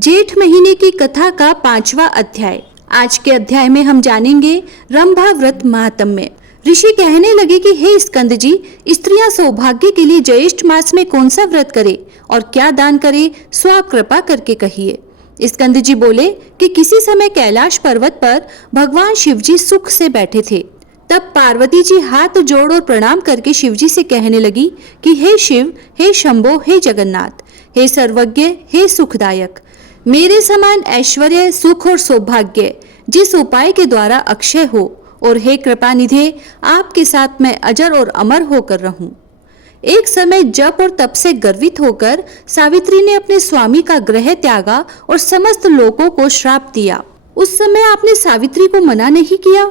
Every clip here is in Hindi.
जेठ महीने की कथा का 5वां अध्याय। आज के अध्याय में हम जानेंगे रंभा व्रत महात्म्य। ऋषि कहने लगे कि हे स्कंद जी, स्त्रियां सौभाग्य के लिए ज्येष्ठ मास में कौन सा व्रत करे और क्या दान करे, सो आप कृपा करके कहिए। स्कंद जी बोले कि किसी समय कैलाश पर्वत पर भगवान शिव जी सुख से बैठे थे। तब पार्वती जी हाथ जोड़ और प्रणाम करके शिव जी से कहने लगी कि हे शिव, हे शंभो, हे जगन्नाथ, हे सर्वज्ञ, हे सुखदायक, मेरे समान ऐश्वर्य, सुख और सौभाग्य जिस उपाय के द्वारा अक्षय हो, और हे कृपा निधे, आपके साथ मैं अजर और अमर होकर रहूं। एक समय जप और तप से गर्वित होकर सावित्री ने अपने स्वामी का ग्रह त्यागा और समस्त लोगों को श्राप दिया। उस समय आपने सावित्री को मना नहीं किया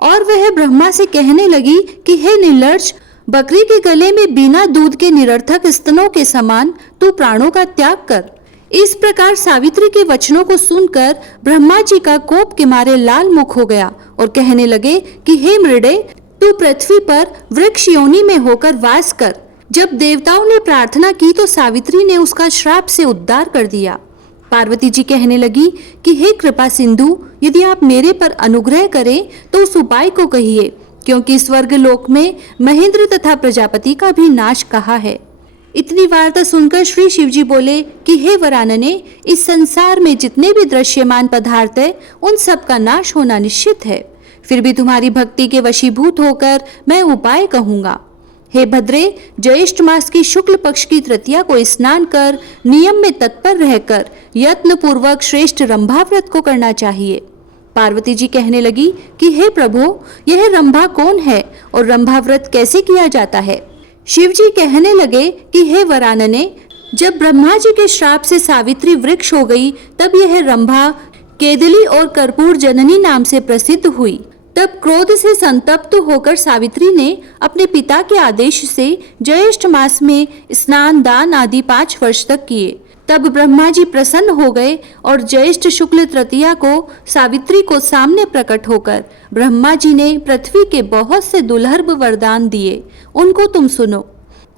और वह ब्रह्मा से कहने लगी कि हे निर्लज्ज, बकरी के गले में बिना दूध के निरर्थक स्तनों के समान तू प्राणों का त्याग कर। इस प्रकार सावित्री के वचनों को सुनकर ब्रह्मा जी का कोप के मारे लाल मुख हो गया और कहने लगे कि हे मृडे, तू पृथ्वी पर वृक्ष योनि में होकर वास कर। जब देवताओं ने प्रार्थना की तो सावित्री ने उसका श्राप से उद्धार कर दिया। पार्वती जी कहने लगी कि हे कृपा सिंधु, यदि आप मेरे पर अनुग्रह करें तो उस उपाय को कहिए, क्योंकि स्वर्ग लोक में महेंद्र तथा प्रजापति का भी नाश कहा है। इतनी वार्ता सुनकर श्री शिव जी बोले कि हे वरानने, इस संसार में जितने भी दृश्यमान पदार्थ है उन सब का नाश होना निश्चित है। फिर भी तुम्हारी भक्ति के वशीभूत होकर मैं उपाय कहूंगा। हे भद्रे, ज्येष्ठ मास की शुक्ल पक्ष की तृतीया को स्नान कर नियम में तत्पर रहकर यत्न पूर्वक श्रेष्ठ रंभा व्रत को करना चाहिए। पार्वती जी कहने लगी कि हे प्रभु, यह रंभा कौन है और रंभा व्रत कैसे किया जाता है? शिव जी कहने लगे कि हे वरानने, जब ब्रह्मा जी के श्राप से सावित्री वृक्ष हो गई तब यह रंभा केदली और कर्पूर जननी नाम से प्रसिद्ध हुई। तब क्रोध से संतप्त होकर सावित्री ने अपने पिता के आदेश से ज्येष्ठ मास में स्नान दान आदि 5 वर्ष तक किए। तब ब्रह्मा जी प्रसन्न हो गए और ज्येष्ठ शुक्ल तृतीया को सावित्री को सामने प्रकट होकर ब्रह्मा जी ने पृथ्वी के बहुत से दुर्लभ वरदान दिए। उनको तुम सुनो।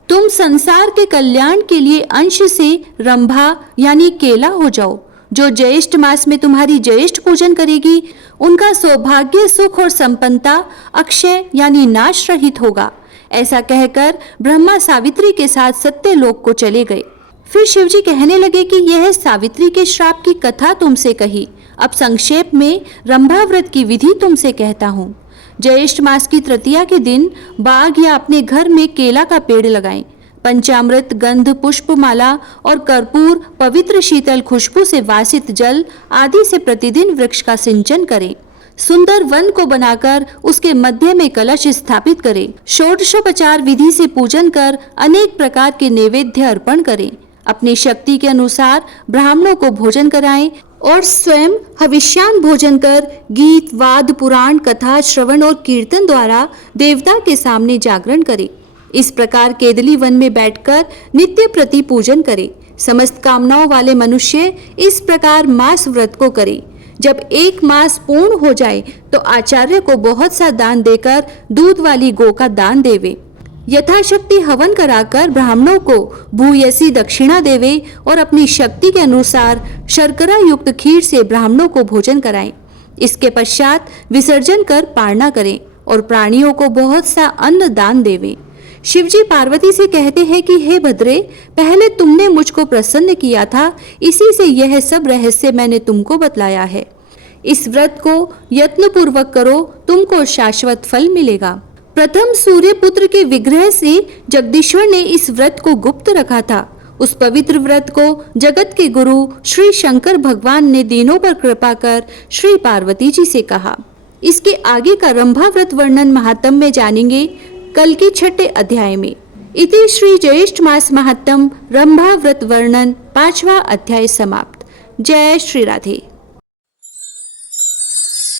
तुम संसार के कल्याण के लिए अंश से रंभा यानी केला हो जाओ। जो ज्येष्ठ मास में तुम्हारी ज्येष्ठ पूजन करेगी उनका सौभाग्य, सुख और संपन्नता अक्षय यानी नाश रहित होगा। ऐसा कहकर ब्रह्मा सावित्री के साथ सत्यलोक को चले गए। फिर शिव जी कहने लगे कि यह सावित्री के श्राप की कथा तुमसे कही। अब संक्षेप में रंभा व्रत की विधि तुमसे कहता हूँ। ज्येष्ठ मास की तृतीया के दिन बाग या अपने घर में केला का पेड़ लगाएं। पंचामृत, गंध, पुष्पमाला और कर्पूर, पवित्र शीतल खुशबू से वासित जल आदि से प्रतिदिन वृक्ष का सिंचन करें। सुंदर वन को बनाकर उसके मध्य में कलश स्थापित करें। षोडशोपचार विधि से पूजन कर अनेक प्रकार के नैवेद्य अर्पण करें। अपनी शक्ति के अनुसार ब्राह्मणों को भोजन कराएं और स्वयं हविष्यान भोजन कर गीत, वाद, पुराण, कथा, श्रवण और कीर्तन द्वारा देवता के सामने जागरण करें। इस प्रकार केदली वन में बैठकर नित्य प्रति पूजन करें। समस्त कामनाओं वाले मनुष्य इस प्रकार मास व्रत को करें। जब 1 मास पूर्ण हो जाए तो आचार्य को बहुत सा दान देकर दूध वाली गौ का दान देवे। यथाशक्ति हवन कराकर ब्राह्मणों को भूयसी दक्षिणा देवे और अपनी शक्ति के अनुसार शर्करा युक्त खीर से ब्राह्मणों को भोजन कराएं। इसके पश्चात विसर्जन कर पारणा करें और प्राणियों को बहुत सा अन्न दान देवे। शिवजी पार्वती से कहते हैं कि हे भद्रे, पहले तुमने मुझको प्रसन्न किया था, इसी से यह सब रहस्य मैंने तुमको बतलाया है। इस व्रत को यत्न पूर्वक करो, तुमको शाश्वत फल मिलेगा। प्रथम सूर्य पुत्र के विग्रह से जगदीश्वर ने इस व्रत को गुप्त रखा था। उस पवित्र व्रत को जगत के गुरु श्री शंकर भगवान ने दीनों पर कृपा कर श्री पार्वती जी से कहा। इसके आगे का रंभा व्रत वर्णन महात्म्य में जानेंगे कल के 6ठे अध्याय में। इति श्री ज्येष्ठ मास महात्म्य रंभा व्रत वर्णन 5वां अध्याय समाप्त। जय श्री राधे।